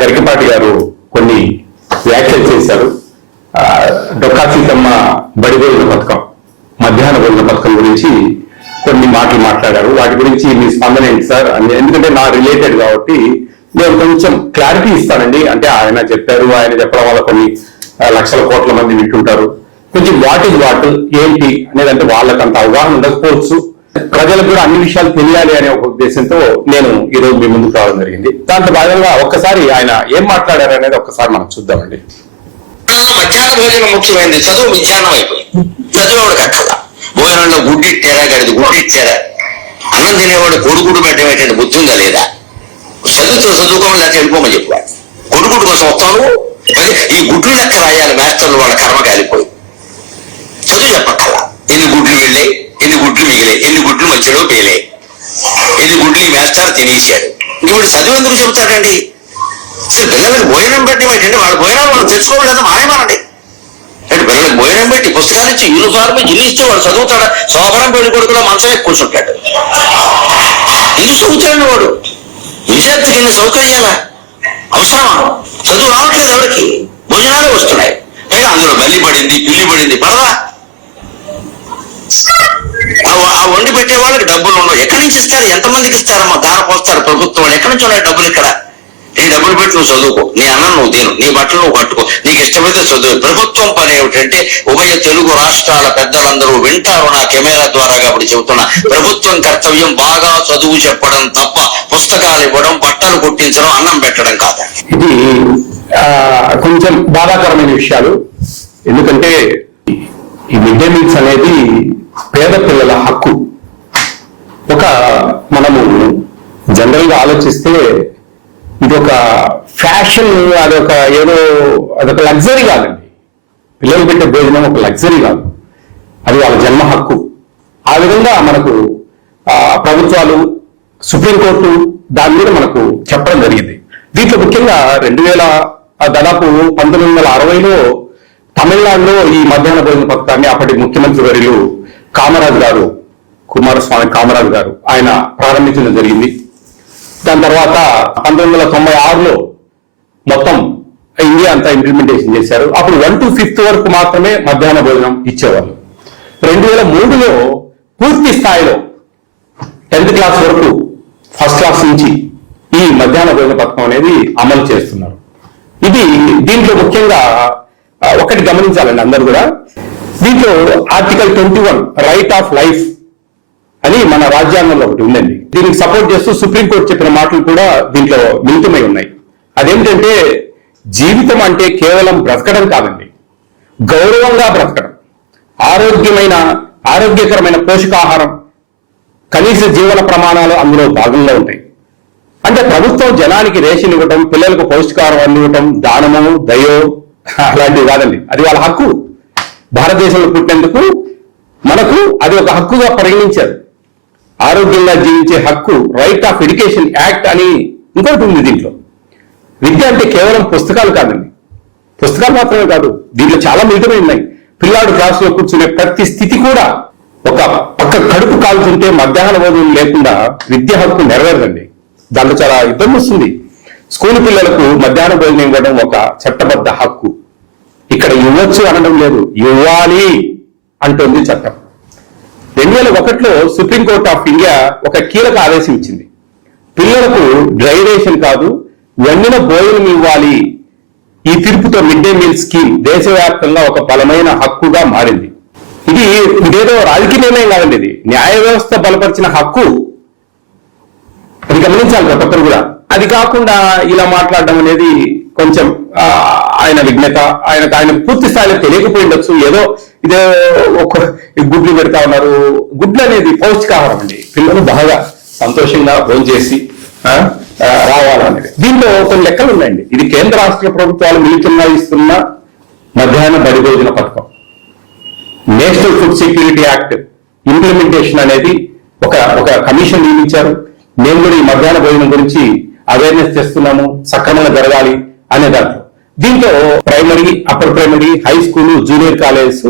గరికపాటి గారు కొన్ని వ్యాఖ్యలు చేశారు. డొక్కా సీతమ్మ బడి భోజన పథకం, మధ్యాహ్న భోజన పథకం గురించి కొన్ని మాటలు మాట్లాడారు. వాటి గురించి మీ స్పందన ఏంటి సార్? ఎందుకంటే నా రిలేటెడ్ కాబట్టి నేను కొంచెం క్లారిటీ ఇస్తానండి. అంటే ఆయన చెప్పారు, ఆయన చెప్పడం వల్ల కొన్ని లక్షల కోట్ల మంది వింటుంటారు. కొంచెం వాట్ ఇస్ వాట్ ఏంటి అనేది, అంటే వాళ్ళకి అంత అవగాహన ఉండకపోవచ్చు, ప్రజలకు కూడా అన్ని విషయాలు తెలియాలి అనే ఒక ఉద్దేశంతో నేను ఈ రోజు మీ ముందుకు రావడం జరిగింది. దాంట్లో భాగంగా ఒక్కసారి ఆయన ఏం మాట్లాడారు అనేది ఒక్కసారి మనం చూద్దామండి. మధ్యాహ్న భోజనం ముఖ్యమైనది, చదువు విజ్ఞానం అయిపోయింది. చదువువాడికి అక్కల భోజనంలో గుడ్డిట్టారా, గడిది గుడ్డిట్టారా, అన్నం తినేవాడు కొడుకుడు పెట్టేటండి బుద్ధి ఉందా లేదా, చదువుకోమని లేకపోతే వెళ్ళిపోమని చెప్పాడు. కొడుకుడు కోసం వస్తాను, ఈ గుడ్లు లెక్క రాయాలి మాస్టర్లు, వాళ్ళ కర్మ కాలిపోయి. చదువు చెప్పక్కల ఎన్ని గుడ్లు వెళ్ళాయి, ఎన్ని గుడ్లు మిగిలాయి, ఎన్ని గుడ్లు మధ్యలో పేలాయి, ఎన్ని గుడ్లు ఈ మాస్టర్ తినేసాడు. ఇప్పుడు చదువు ఎందుకు చెబుతాడండి? అసలు పిల్లలకు భోజనం పెట్టేటండి, వాళ్ళ భోజనాలు వాళ్ళు తెచ్చుకోవడం మానేమానండి. అంటే పిల్లలకు భోజనం పెట్టి పుస్తకాలు ఇచ్చి యూనిఫార్మ్ జిల్లు ఇస్తే వాడు చదువుతాడు. శోభనం పెళ్లి కొడుకులో మంచమే కూర్చుంటాడు. ఇది చదువుతాడు వాడు. విద్యార్థికి ఎన్ని సౌకర్యాలా అవసరమా? చదువు రావట్లేదు ఎవరికి, భోజనాలే వస్తున్నాయి. పైగా అందులో బల్లి పడింది, పిల్లి పడింది, పడదా? ఆ వండి పెట్టే వాళ్ళకి డబ్బులు ఉండవు. ఎక్కడి నుంచి ఇస్తారు? ఎంతమందికి ఇస్తారమ్మా? దార పోస్తారు ప్రభుత్వం. ఎక్కడి నుంచి ఉన్నాయి డబ్బులు? ఇక్కడ నీ డబ్బులు పెట్టి నువ్వు చదువుకో, నీ అన్నం నువ్వు తిను, నీ బట్టలు నువ్వు కట్టుకో, నీకు ఇష్టమైతే చదువు. ప్రభుత్వం పని ఏమిటంటే, ఉభయ తెలుగు రాష్ట్రాల పెద్దలందరూ వింటారు నా కెమెరా ద్వారా కాబట్టి చెబుతున్నా, ప్రభుత్వం కర్తవ్యం బాగా చదువు చెప్పడం తప్ప పుస్తకాలు ఇవ్వడం, బట్టలు కుట్టించడం, అన్నం పెట్టడం కాదు. ఇది కొంచెం బాధాకరమైన విషయాలు. ఎందుకంటే ఈ మిడ్ డే మీల్స్ అనేది పేద పిల్లల హక్కు. మనము జనరల్ గా ఆలోచిస్తే ఇది ఒక ఫ్యాషన్, అదొక లగ్జరీ కాదండి. పిల్లలు పెట్టే భోజనం ఒక లగ్జరీ కాదు, అది వాళ్ళ జన్మ హక్కు. ఆ విధంగా మనకు ప్రభుత్వాలు, సుప్రీంకోర్టు దాని మీద మనకు చెప్పడం జరిగింది. దీంట్లో ముఖ్యంగా దాదాపు 1960లో తమిళనాడులో ఈ మధ్యాహ్న భోజన పథకాన్ని అప్పటి ముఖ్యమంత్రి వర్యులు కుమారస్వామి కామరాజు గారు ఆయన ప్రారంభించడం జరిగింది. దాని తర్వాత 1996లో మొత్తం ఇండియా అంతా ఇంప్లిమెంటేషన్ చేశారు. అప్పుడు 1 to 5th వరకు మాత్రమే మధ్యాహ్న భోజనం ఇచ్చేవాళ్ళు. 2003లో పూర్తి స్థాయిలో 10th క్లాస్ వరకు, ఫస్ట్ క్లాస్ నుంచి ఈ మధ్యాహ్న భోజన పథకం అనేది అమలు చేస్తున్నారు. దీంట్లో ముఖ్యంగా ఒకటి గమనించాలండి అందరూ కూడా. దీంట్లో ఆర్టికల్ 21 రైట్ ఆఫ్ లైఫ్ అని మన రాజ్యాంగంలో ఒకటి ఉందండి. దీనికి సపోర్ట్ చేస్తూ సుప్రీంకోర్టు చెప్పిన మాటలు కూడా దీంట్లో మిళితమై ఉన్నాయి. అదేంటంటే, జీవితం అంటే కేవలం బ్రతకడం కాదండి, గౌరవంగా బ్రతకడం, ఆరోగ్యకరమైన పోషకాహారం, కనీస జీవన ప్రమాణాలు అందులో భాగంగా ఉంటాయి. అంటే ప్రభుత్వం జనానికి రేషన్ ఇవ్వటం, పిల్లలకు పౌష్టికాహారం అందివ్వటం, దానము, దయో అలాంటివి కాదండి. అది వాళ్ళ హక్కు. భారతదేశంలో పుట్టినందుకు మనకు అది ఒక హక్కుగా పరిగణించారు. ఆరోగ్యంగా జీవించే హక్కు, రైట్ ఆఫ్ ఎడ్యుకేషన్ యాక్ట్ అని ఇంకోటి ఉంది దీంట్లో. విద్య అంటే కేవలం పుస్తకాలు కాదండి, పుస్తకాలు మాత్రమే కాదు, దీంట్లో చాలా మిగతా ఉన్నాయి. పిల్లాడు క్లాసులో కూర్చునే ప్రతి స్థితి కూడా, ఒక పక్క కడుపు కాల్చుంటే మధ్యాహ్న భోజనం లేకుండా విద్య హక్కు నెరవేరదండి. దాంట్లో చాలా ఇబ్బంది వస్తుంది. స్కూల్ పిల్లలకు మధ్యాహ్న భోజనం ఇవ్వడం ఒక చట్టబద్ధ హక్కు. ఇక్కడ ఇవ్వచ్చు అనడం లేదు, ఇవ్వాలి అంటుంది చట్టం. 2001లో సుప్రీంకోర్టు ఆఫ్ ఇండియా ఒక కీలక ఆదేశం ఇచ్చింది. పిల్లలకు డ్రై రేషన్ కాదు, వండిన భోజనం ఇవ్వాలి. ఈ తీర్పుతో మిడ్ డే మీల్ స్కీమ్ దేశవ్యాప్తంగా ఒక బలమైన హక్కుగా మారింది. ఇదేదో రాజకీయ నిర్ణయం కాదండి, ఇది న్యాయ వ్యవస్థ బలపరిచిన హక్కు. అది గమనించాలి ప్రతి ఒక్కరు కూడా. అది కాకుండా ఇలా మాట్లాడడం అనేది కొంచెం ఆయన విఘ్నత. ఆయన పూర్తి స్థాయిలో తెలియకపోయిండొచ్చు. ఇదే గుడ్లు పెడతా ఉన్నారు. గుడ్లు అనేది పౌష్టికాహారం అండి. పిల్లలు బాగా సంతోషంగా భోజనం చేసి రావాలనేది. దీంట్లో కొన్ని లెక్కలు ఉన్నాయండి. ఇది కేంద్ర రాష్ట్ర ప్రభుత్వాలు మిళితంగా ఇస్తున్న మధ్యాహ్న బడి భోజన పథకం. National food security act implementation అనేది ఒక కమిషన్ నియమించారు. మేము కూడా ఈ మధ్యాహ్న భోజనం గురించి అవేర్నెస్ చేస్తున్నాము, సక్రమంగా జరగాలి అనే దీంట్లో primary, upper primary, high school, junior colleges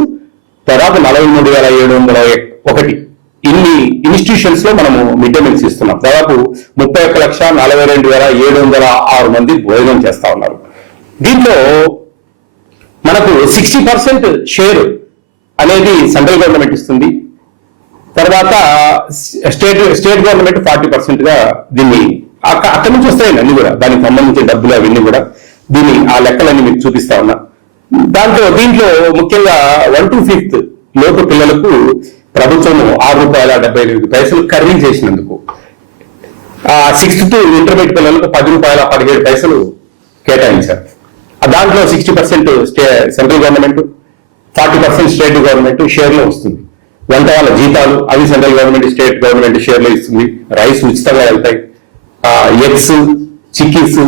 దాదాపు 43,701 ఇన్ని ఇన్స్టిట్యూషన్స్ లో మనము మిడ్ డే మీల్స్ ఇస్తున్నాం. దాదాపు 31,42,706 మంది భోజనం చేస్తా ఉన్నారు. దీంట్లో మనకు 60% షేర్ అనేది సెంట్రల్ గవర్నమెంట్ ఇస్తుంది. తర్వాత స్టేట్ గవర్నమెంట్ 40% గా దీన్ని అక్కడి నుంచి వస్తాయండి అన్ని కూడా, దానికి సంబంధించిన డబ్బులు అవన్నీ కూడా. దీన్ని ఆ లెక్కలన్నీ మీకు చూపిస్తా ఉన్నా. దీంట్లో ముఖ్యంగా 1 to 5th లోపు పిల్లలకు ప్రభుత్వం ₹6.78 కర్రీ చేసినందుకు, 6th to ఇంటర్మీడియట్ పిల్లలకు ₹10.17 కేటాయించారు. దాంట్లో 60% central government, 40% state government share లో వస్తుంది. వంట వాళ్ళ జీతాలు అవి central government, state government share లో ఇస్తుంది. రైస్ ఉచితంగా వెళ్తాయి. ఎగ్స్, చిక్కీస్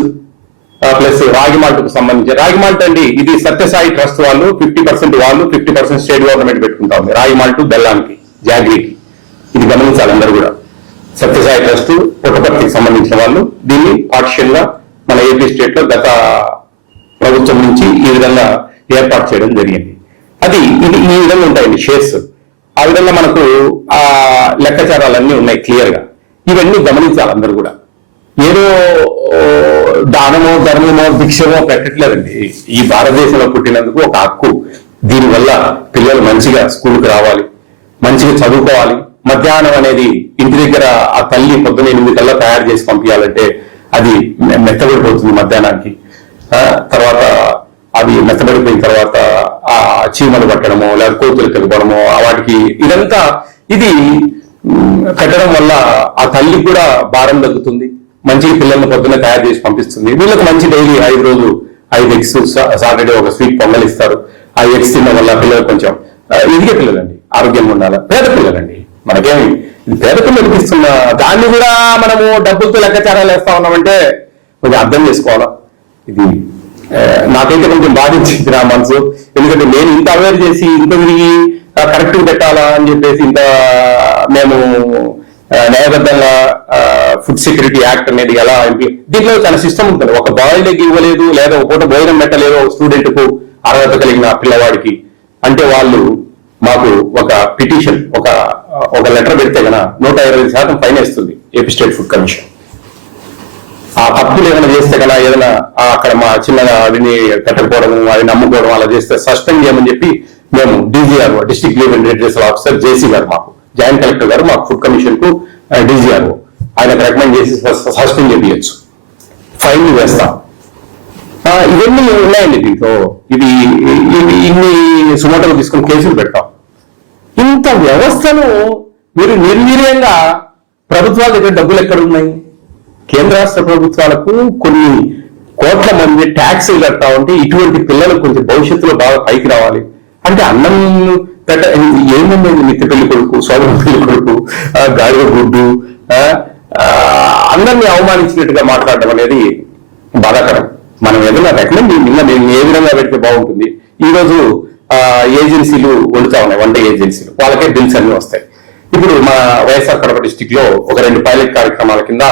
ప్లస్ రాగి మాల్ట్కు సంబంధించి, రాగి మాల్ట్ అండి ఇది సత్యసాయి ట్రస్ట్ వాళ్ళు 50% వాళ్ళు, 50% స్టేట్ గవర్నమెంట్ పెట్టుకుంటా ఉంది. రాగి మాల్ట్ బెల్లానికి, జాగ్రీకి. ఇది గమనించాలి అందరూ కూడా. సత్యసాయి ట్రస్ట్ పుట్టపర్తికి సంబంధించిన వాళ్ళు దీన్ని పార్టిషియల్ గా మన ఏపీ స్టేట్ లో గత ప్రభుత్వం నుంచి ఈ విధంగా ఏర్పాటు చేయడం జరిగింది. ఇది ఈ విధంగా ఉంటాయండి షేర్స్. ఆ విధంగా మనకు ఆ లెక్కాచారాలన్నీ ఉన్నాయి క్లియర్ గా. ఇవన్నీ గమనించాలి అందరూ కూడా. ఏదో దానమో ధర్మమో భిక్షమో పెట్టట్లేదండి. ఈ భారతదేశంలో పుట్టినందుకు ఒక హక్కు. దీనివల్ల పిల్లలు మంచిగా స్కూల్కి రావాలి, మంచిగా చదువుకోవాలి. మధ్యాహ్నం అనేది ఇంటి దగ్గర ఆ తల్లి పొద్దున 8 కల్లా తయారు చేసి పంపించాలంటే అది మెత్తబడిపోతుంది మధ్యాహ్నానికి. తర్వాత అది మెత్తబడిపోయిన తర్వాత ఆ చీమలు పట్టడమో లేదా కోతులు తెగపడమో వాటికి ఇదంతా ఇది పెట్టడం వల్ల ఆ తల్లి కూడా భారం తగ్గుతుంది. మంచిగా పిల్లల్ని పొద్దున్న తయారు చేసి పంపిస్తుంది. వీళ్ళకి మంచి డైలీ 5 రోజులు 5 ఎగ్స్, సాటర్డే ఒక స్వీట్ పొంగల్ ఇస్తారు. ఆ ఎగ్స్ తినడం వల్ల పిల్లలు కొంచెం ఇదిగే పిల్లలండి, ఆరోగ్యంగా ఉండాలి. పేద పిల్లలండి, మనకేమి పేద పిల్లలకి ఇస్తున్న దాన్ని కూడా మనము డబ్బులతో లెక్కాచారాలు వేస్తా ఉన్నామంటే కొంచెం అర్థం చేసుకోవాలా. ఇది నాకైతే కొంచెం బాధించింది నా మనసు. ఎందుకంటే నేను ఇంత అవేర్ చేసి ఇంత తిరిగి కరెక్ట్ పెట్టాలా అని చెప్పేసి ఇంత మేము న్యాయబద్ధంగా ఫుడ్ సెక్యూరిటీ యాక్ట్ అనేది ఎలా దీంట్లో చాలా సిస్టమ్ ఉంటుంది. ఒక బాయిల్డ్ ఎగ్ ఇవ్వలేదు లేదా ఒక పూట భోజనం పెట్టలేదు స్టూడెంట్ కు అర్హత కలిగిన పిల్లవాడికి అంటే వాళ్ళు మాకు ఒక పిటిషన్ ఒక లెటర్ పెడితే కనుక 120% ఫైన్ వేస్తుంది ఏపీ స్టేట్ ఫుడ్ కమిషన్. ఆ తప్పులు ఏమైనా చేస్తే కన్నా ఏదైనా అక్కడ మా చిన్నగా అవిని పెట్టకపోవడం, అవి నమ్ముకోవడం అలా చేస్తే సస్పెండ్ చేయమని చెప్పి మేము DGRO, district leave and redressal officer JC గారు, మాకు జాయింట్ కలెక్టర్ గారు మాకు ఫుడ్ కమిషన్ కు DGRO ఆయనకు రికమెండ్ చేసి సస్పెండ్ చేయొచ్చు, ఫైన్ వేస్తాం. ఇవన్నీ ఉన్నాయండి దీంట్లో. ఇన్ని సుమోటోలు తీసుకుని కేసులు పెడతాం. ఇంత వ్యవస్థను మీరు నిర్వీర్యంగా ప్రభుత్వాల దగ్గర డబ్బులు ఎక్కడ ఉన్నాయి? కేంద్ర రాష్ట్ర ప్రభుత్వాలకు కొన్ని కోట్ల మంది ట్యాక్సులు కడతా ఉంటే ఇటువంటి పిల్లలు కొంచెం భవిష్యత్తులో బాగా పైకి రావాలి అంటే అన్నం ఏముంది? మిత్తి పెళ్లి కొడుకు, సోదరు పెళ్లి కొడుకు, గాడిద గుడ్డు, అందరినీ అవమానించినట్టుగా మాట్లాడడం అనేది బాధాకరం. మనం ఏదైనా రికమెండ్ నేను ఏ విధంగా పెడితే బాగుంటుంది? ఈ రోజు ఏజెన్సీలు వండుతా ఉన్నాయి, వంట ఏజెన్సీలు, వాళ్ళకే బిల్స్ అన్ని వస్తాయి. ఇప్పుడు మా వైఎస్ఆర్ కడప డిస్టిక్ లో ఒక 2 పైలట్ కార్యక్రమాల కింద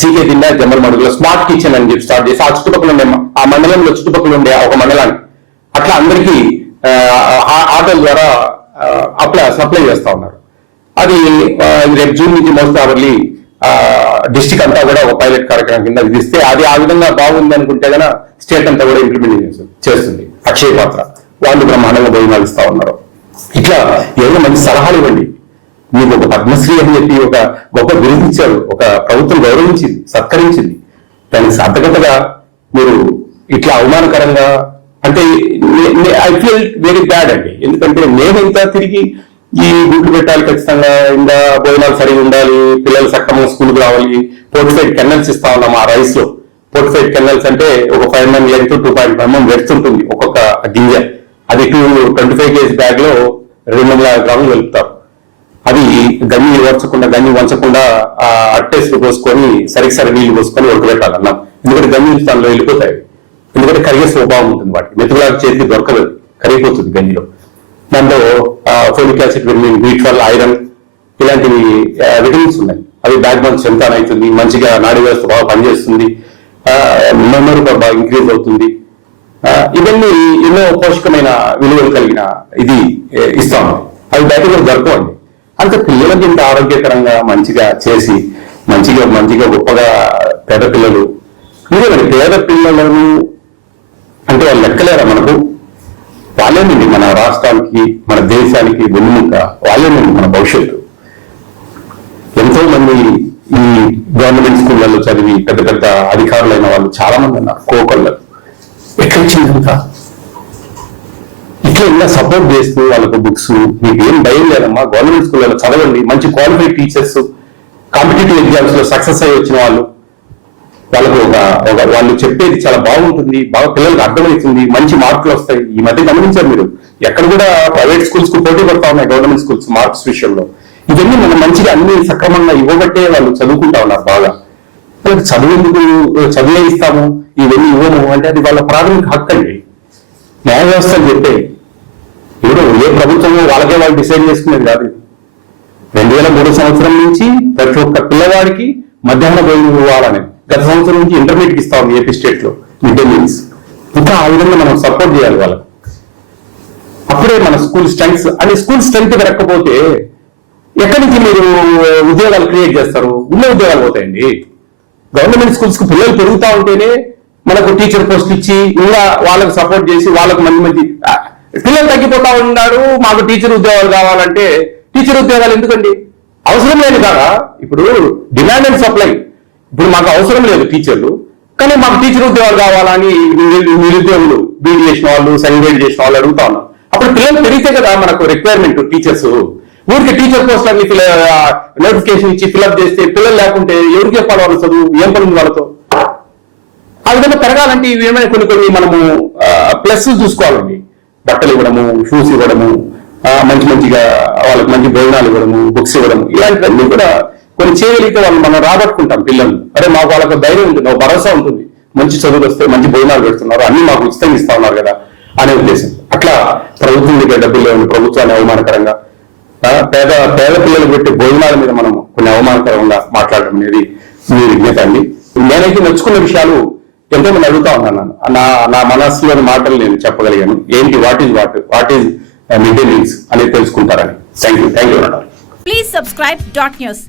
సీకే దిన్నా జమ్మల మడుగులో స్మార్ట్ కిచెన్ అని చెప్పి స్టార్ట్ చేసి ఆ చుట్టుపక్కల ఉండే ఆ మండలంలో చుట్టుపక్కల ఉండే ఒక మండలాన్ని అట్లా అందరికీ ఆటోల ద్వారా సప్లై చేస్తా ఉన్నారు. అది రేపు జూన్ నుంచి మోస్ట్ ప్రాబబ్లీ డిస్టిక్ అంతా కూడా ఒక పైలట్ కార్యక్రమం కింద విధిస్తే అది ఆ విధంగా బాగుంది అనుకుంటే కనుక స్టేట్ అంతా కూడా ఇంప్లిమెంట్ చేస్తుంది. అక్షయ పాత్ర వాళ్ళు బ్రహ్మాండంగా భోజనాలు ఇస్తా ఉన్నారు. ఇట్లా ఏదో మంచి సలహాలు ఇవ్వండి. మీకు ఒక పద్మశ్రీ అని చెప్పి ఒక గొప్ప బిరుదు ఇచ్చారు, ఒక ప్రభుత్వం గౌరవించింది, సత్కరించింది. దానికి సార్థకతగా మీరు ఇట్లా అవమానకరంగా అంటే ఐ ఫీల్ వెరీ బ్యాడ్ అండి. ఎందుకంటే నేను ఇంత తిరిగి ఈ గుడ్లు పెట్టాలి, ఖచ్చితంగా ఇంకా భోజనాలు సరిగా ఉండాలి, పిల్లలు సక్రమంగా స్కూల్కి రావాలి, పోర్టిఫైడ్ కెన్నల్స్ ఇస్తా ఉన్నాం ఆ రైస్ లో. పోర్టిఫైడ్ కెన్నల్స్ అంటే ఒక 5 mm లెంగ్త్ 2.5 mm వెడ్త్ ఉంటుంది ఒక్కొక్క గింజ. అది 25 kg బ్యాగ్ లో 200 గ్రాములు వెళ్తారు. అది గన్ని వంచకుండా అట్టేసులు పోసుకొని సరి నీళ్లు పోసుకొని ఉడకబెట్టాలి అన్నాం. ఎందుకంటే గన్ని స్థానంలో వెళ్ళిపోతాయి. ఎందుకంటే కరిగే స్వభావం ఉంటుంది వాటికి. మెతుకులాగా చేతికి దొరకదు, కరిగిపోతుంది గంజిలో. దాంట్లో folic acid, vitamin B12, iron ఇలాంటివి విటమిన్స్ ఉన్నాయి. అవి బ్యాక్ బోన్ స్ట్రెంగ్త్ అవుతుంది, మంచిగా నాడీ వ్యవస్థ బాగా పనిచేస్తుంది, మెమరీ బాగా ఇంక్రీజ్ అవుతుంది. ఇవన్నీ ఎన్నో పోషకమైన విలువలు కలిగిన ఇది ఇస్తాము. అవి బయట కూడా దొరకవండి. అంటే పిల్లలకి ఇంత ఆరోగ్యకరంగా మంచిగా చేసి మంచిగా గొప్పగా పేద పిల్లలు నిజంగా పేద పిల్లలను అంటే వాళ్ళు లెక్కలేరా మనకు? వాళ్ళేనండి మన రాష్ట్రానికి మన దేశానికి వెన్నుముక, వాళ్ళేనండి మన భవిష్యత్తు. ఎంతో మంది ఈ గవర్నమెంట్ స్కూళ్ళలో చదివి పెద్ద పెద్ద అధికారులైన వాళ్ళు చాలా మంది ఉన్నారు. కోకొల్లలు ఎట్లొచ్చిందంతా ఇట్లా ఇలా సపోర్ట్ చేస్తూ వాళ్ళకు బుక్స్, మీకు ఏం భయం లేదమ్మా, గవర్నమెంట్ స్కూళ్ళలో చదవండి, మంచి క్వాలిఫైడ్ టీచర్స్, కాంపిటేటివ్ ఎగ్జామ్స్ లో సక్సెస్ అయ్యి వచ్చిన వాళ్ళకు వాళ్ళు చెప్పేది చాలా బాగుంటుంది, బాగా పిల్లలకు అర్థమవుతుంది, మంచి మార్కులు వస్తాయి. ఈ మధ్య గమనించారు మీరు, ఎక్కడ కూడా ప్రైవేట్ స్కూల్స్ కు పోటీ పడతా ఉన్నాయి గవర్నమెంట్ స్కూల్స్ మార్క్స్ విషయంలో. ఇవన్నీ మనం మంచిగా అన్ని సక్రమంగా ఇవ్వబట్టే వాళ్ళు చదువుకుంటా ఉన్నారు బాగా. వాళ్ళకి చదువే ఇస్తాము, ఇవన్నీ ఇవ్వము అంటే అది వాళ్ళ ప్రాథమిక హక్కు అండి. న్యాయ వ్యవస్థలు చెప్పే ఎవరు ఏ ప్రభుత్వమో వాళ్ళకే వాళ్ళు డిసైడ్ చేసుకునేది కాదు. 2003 సంవత్సరం నుంచి ప్రతి ఒక్క పిల్లవాడికి మధ్యాహ్న భోజనం ఇవ్వాలని, గత సంవత్సరం నుంచి ఇంటర్మీడియట్ ఇస్తా ఉంది ఏపీ స్టేట్ లో మిడ్ డే మీల్స్. ఇంకా ఆ విధంగా మనం సపోర్ట్ చేయాలి వాళ్ళకి. అప్పుడే మన స్కూల్ స్ట్రెంగ్స్ అని స్కూల్ స్ట్రెంగ్త్ పెరగకపోతే ఎక్కడి నుంచి మీరు ఉద్యోగాలు క్రియేట్ చేస్తారు? ఉన్న ఉద్యోగాలు పోతాయండి. గవర్నమెంట్ స్కూల్స్ కు పిల్లలు పెరుగుతా ఉంటేనే మనకు టీచర్ పోస్ట్ ఇచ్చి ఇంకా వాళ్ళకు సపోర్ట్ చేసి వాళ్ళకు మంచి పిల్లలు తగ్గిపోతా ఉన్నారు. మాకు టీచర్ ఉద్యోగాలు కావాలంటే టీచర్ ఉద్యోగాలు ఎందుకండి? అవసరం లేదు కదా. ఇప్పుడు డిమాండ్ అండ్ సప్లై. ఇప్పుడు మాకు అవసరం లేదు టీచర్లు, కానీ మాకు టీచర్ ఉద్యోగాలు కావాలని నిరుద్యోగులు బీడీ చేసిన వాళ్ళు, సెకండ్ చేసిన వాళ్ళు అడుగుతా ఉన్నారు. అప్పుడు పిల్లలు పెరిగితే కదా మనకు రిక్వైర్మెంట్ టీచర్స్. ఊరికి టీచర్ పోస్ట్ అన్ని నోటిఫికేషన్ ఇచ్చి ఫిల్అప్ చేస్తే పిల్లలు లేకుంటే ఎవరికి చెప్పాలి వాళ్ళు చదువు? ఏం పని వాళ్ళతో? ఆ విధంగా పెరగాలంటే ఇవి ఏమైనా కొన్ని మనము ప్లస్ చూసుకోవాలండి. బట్టలు ఇవ్వడము, షూస్ ఇవ్వడము, మంచిగా వాళ్ళకి మంచి భోజనాలు ఇవ్వడము, బుక్స్ ఇవ్వడము, ఇలాంటివన్నీ కూడా కొన్ని చేయగలిగితే వాళ్ళు మనం రాబట్టుకుంటాం పిల్లల్ని. అరే మాకు వాళ్ళకి ధైర్యం ఉంటుంది, ఒక భరోసా ఉంటుంది, మంచి చదువులు వస్తే మంచి భోజనాలు పెడుతున్నారు, అన్ని మాకు ఉచితంగా ఇస్తా ఉన్నారు కదా అనే ఉద్దేశం. అట్లా ప్రభుత్వం దగ్గర డబ్బులు లేవని ప్రభుత్వాన్ని అవమానకరంగా పేద పిల్లలకు పెట్టే భోజనాల మీద మనం కొన్ని అవమానకరంగా మాట్లాడడం అనేది మీ విజ్ఞత అండి. నేనైతే నచ్చుకున్న విషయాలు ఎంతో మంది అడుగుతా ఉన్నాను. నా మనస్సులోని మాటలు నేను చెప్పగలిగాను. ఏంటి what is mid day meals అనేది తెలుసుకుంటారని. Thank you. Please subscribe .news.